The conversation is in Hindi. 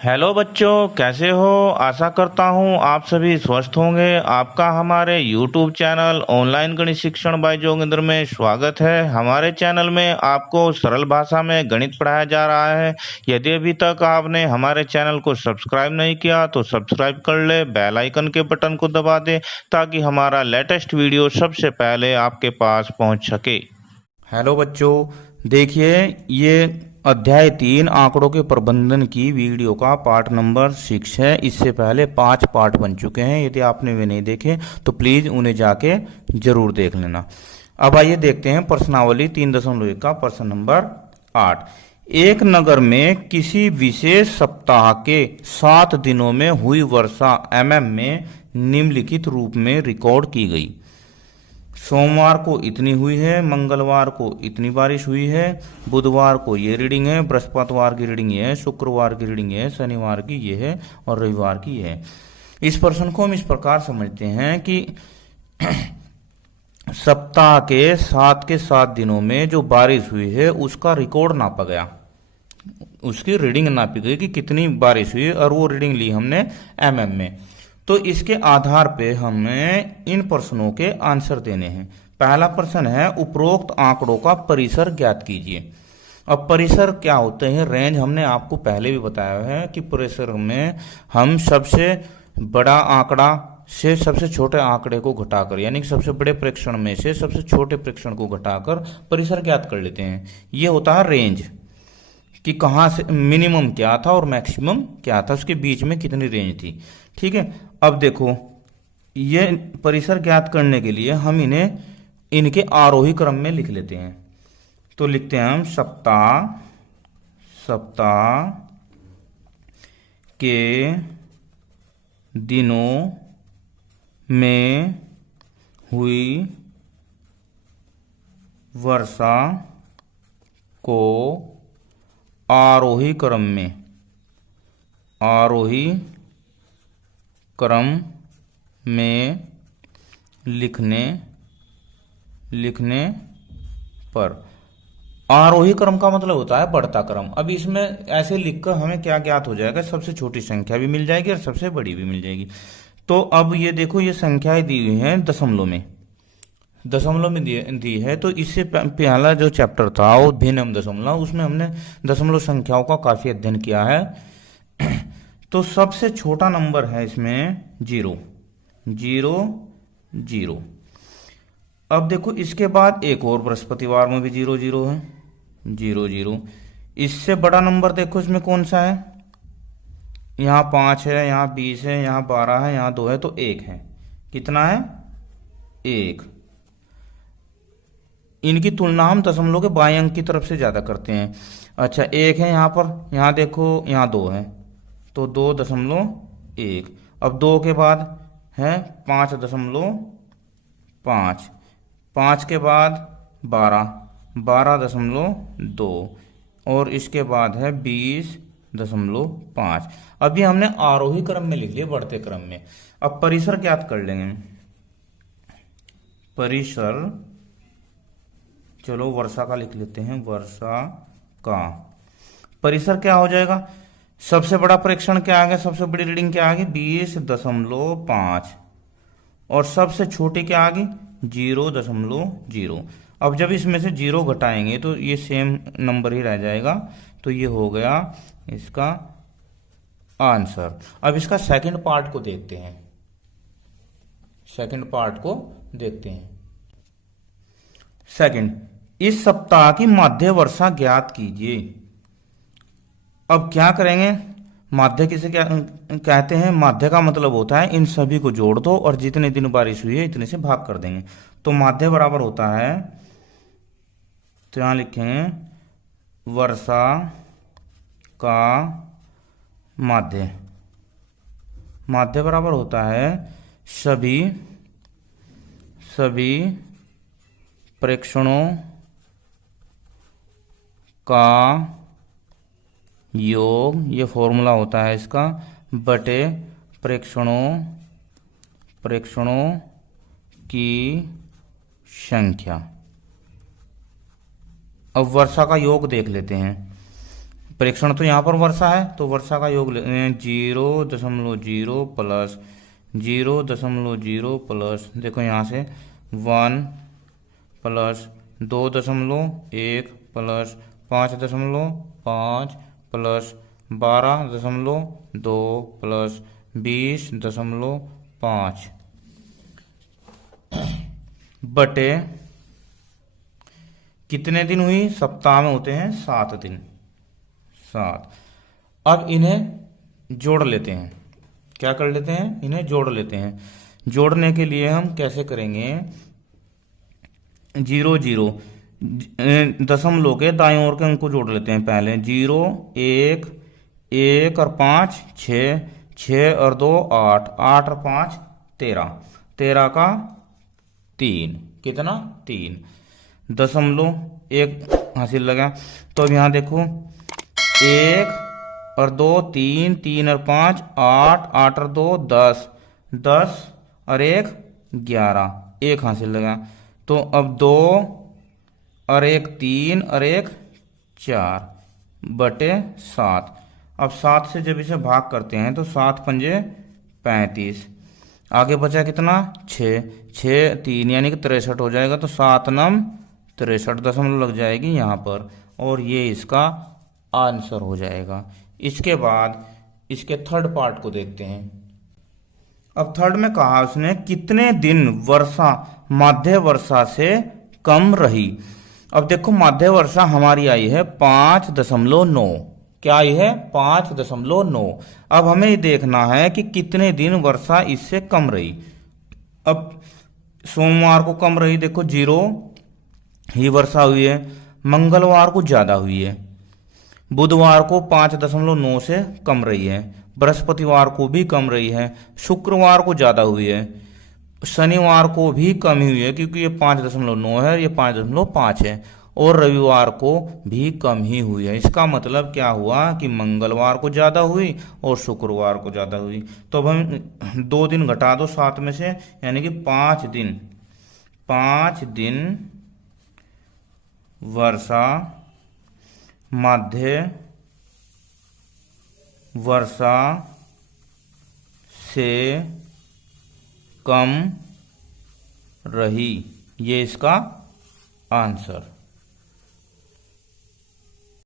हेलो बच्चों, कैसे हो। आशा करता हूँ आप सभी स्वस्थ होंगे। आपका हमारे YouTube चैनल ऑनलाइन गणित शिक्षण बाय जोगिंदर में स्वागत है। हमारे चैनल में आपको सरल भाषा में गणित पढ़ाया जा रहा है। यदि अभी तक आपने हमारे चैनल को सब्सक्राइब नहीं किया तो सब्सक्राइब कर ले, बेल आइकन के बटन को दबा दे ताकि हमारा लेटेस्ट वीडियो सबसे पहले आपके पास पहुँच सके। हेलो बच्चों, देखिए ये अध्याय 3 आंकड़ों के प्रबंधन की वीडियो का पार्ट नंबर 6 है। इससे पहले 5 पार्ट बन चुके हैं। यदि आपने वे नहीं देखे तो प्लीज उन्हें जाके जरूर देख लेना। अब आइए देखते हैं प्रश्नावली 3.1 का प्रश्न नंबर 8। एक नगर में किसी विशेष सप्ताह के 7 दिनों में हुई वर्षा में निम्नलिखित रूप में रिकॉर्ड की गई। सोमवार को इतनी हुई है, मंगलवार को इतनी बारिश हुई है, बुधवार को ये रीडिंग है, बृहस्पतिवार की रीडिंग ये है, शुक्रवार की रीडिंग ये है, शनिवार की ये है और रविवार की ये है। इस प्रश्न को हम इस प्रकार समझते हैं कि सप्ताह के 7 दिनों में जो बारिश हुई है उसका रिकॉर्ड नापा गया, उसकी रीडिंग नापी गई कि कितनी बारिश हुई और वो रीडिंग ली हमने में। तो इसके आधार पे हमें इन प्रश्नों के आंसर देने हैं। पहला प्रश्न है उपरोक्त आंकड़ों का परिसर ज्ञात कीजिए। अब परिसर क्या होते हैं, रेंज हमने आपको पहले भी बताया है कि परिसर में हम सबसे बड़ा आंकड़ा से सबसे छोटे आंकड़े को घटाकर, यानी कि सबसे बड़े प्रेक्षण में से सबसे छोटे प्रेक्षण को घटाकर परिसर ज्ञात कर लेते हैं। ये होता है रेंज, कि कहाँ से मिनिमम क्या था और मैक्सिमम क्या था, उसके बीच में कितनी रेंज थी। ठीक है, अब देखो ये परिसर ज्ञात करने के लिए हम इन्हें इनके आरोही क्रम में लिख लेते हैं। तो लिखते हैं हम सप्ताह के दिनों में हुई वर्षा को आरोही क्रम में लिखने पर, आरोही क्रम का मतलब होता है बढ़ता क्रम। अब इसमें ऐसे लिखकर हमें क्या ज्ञात हो जाएगा, सबसे छोटी संख्या भी मिल जाएगी और सबसे बड़ी भी मिल जाएगी। तो अब ये देखो, ये संख्याएं दी हुई हैं दशमलव में दी है। तो इससे पहला जो चैप्टर था वो भिन्न दशमलव, उसमें हमने दशमलव संख्याओं का काफी अध्ययन किया है। तो सबसे छोटा नंबर है इसमें 0 0 0। अब देखो इसके बाद एक और बृहस्पतिवार में भी 0 0 है, 0 0। इससे बड़ा नंबर देखो इसमें कौन सा है, यहाँ 5 है, यहाँ 20 है, यहाँ 12 है, यहाँ 2 है, तो 1 है। कितना है, 1। इनकी तुलना हम दशमलव के बाएं अंक की तरफ से ज्यादा करते हैं। अच्छा 1 है यहाँ पर, यहाँ देखो यहाँ 2 है, तो 2.1। अब 2 के बाद है 5.5, 5 के बाद 12.2 और इसके बाद है 20.5। अभी हमने आरोही क्रम में लिख लिया, बढ़ते क्रम में। अब परिसर ज्ञात कर लेंगे। परिसर, चलो वर्षा का लिख लेते हैं, वर्षा का परिसर क्या हो जाएगा, सबसे बड़ा प्रेक्षण क्या आ गया, सबसे बड़ी रीडिंग क्या आ गई 20.5 और सबसे छोटी क्या आ गई 0.0। अब जब इसमें से 0 घटाएंगे तो ये सेम नंबर ही रह जाएगा। तो ये हो गया इसका आंसर। अब इसका सेकंड पार्ट को देखते हैं। सेकंड, इस सप्ताह की माध्य वर्षा ज्ञात कीजिए। अब क्या करेंगे, माध्य किसे क्या कहते हैं, माध्य का मतलब होता है इन सभी को जोड़ दो और जितने दिन बारिश हुई है इतने से भाग कर देंगे। तो माध्य बराबर होता है, तो यहां लिखेंगे वर्षा का माध्य बराबर होता है सभी प्रेक्षणों का योग, ये फॉर्मूला होता है इसका, बटे प्रेक्षणों की संख्या। अब वर्षा का योग देख लेते हैं। प्रेक्षण तो यहाँ पर वर्षा है, तो वर्षा का योग 0.0 प्लस 0.0 प्लस, देखो यहाँ से 1 प्लस 2.1 प्लस 5.5 प्लस 12.2 प्लस 20.5 बटे कितने दिन हुई? सप्ताह में होते हैं 7 दिन, 7। अब इन्हें जोड़ लेते हैं। क्या कर लेते हैं? इन्हें जोड़ लेते हैं। जोड़ने के लिए हम कैसे करेंगे? 0 0 दशमलव के दाईं ओर के अंक को जोड़ लेते हैं पहले। 0 1 1 और 5 6 6 और 2 8 8 और 5 13 13 का 3, कितना? 3 दशमलव 1 हासिल लगा। तो अब यहाँ देखो 1 और 2 3 3 और 5 8 8 और 2 10 10 और 1 11 1 हासिल लगा। तो अब 2 और 1 3 और 1 4 बटे 7। अब 7 से जब इसे भाग करते हैं तो 7 पंजे 35, आगे बचा कितना? 6 6 3 यानी कि 63 हो जाएगा। तो 7 नम 63 दशमलव लग जाएगी यहाँ पर, और ये इसका आंसर हो जाएगा। इसके बाद इसके थर्ड पार्ट को देखते हैं। अब थर्ड में कहा उसने कितने दिन वर्षा माध्य वर्षा से कम रही। अब देखो माध्य वर्षा हमारी आई है 5.9। क्या आई है? 5.9। अब हमें ये देखना है कि कितने दिन वर्षा इससे कम रही। अब सोमवार को कम रही, देखो 0 ही वर्षा हुई है। मंगलवार को ज्यादा हुई है। बुधवार को 5.9 से कम रही है। बृहस्पतिवार को भी कम रही है। शुक्रवार को ज्यादा हुई है। शनिवार को भी कम हुई है क्योंकि ये 5.9 है, ये 5.5 है। और रविवार को भी कम ही हुई है। इसका मतलब क्या हुआ कि मंगलवार को ज्यादा हुई और शुक्रवार को ज्यादा हुई। तो अब हम 2 दिन घटा दो 7 में से, यानी कि 5 दिन। 5 दिन वर्षा माध्य वर्षा से कम रही, ये इसका आंसर।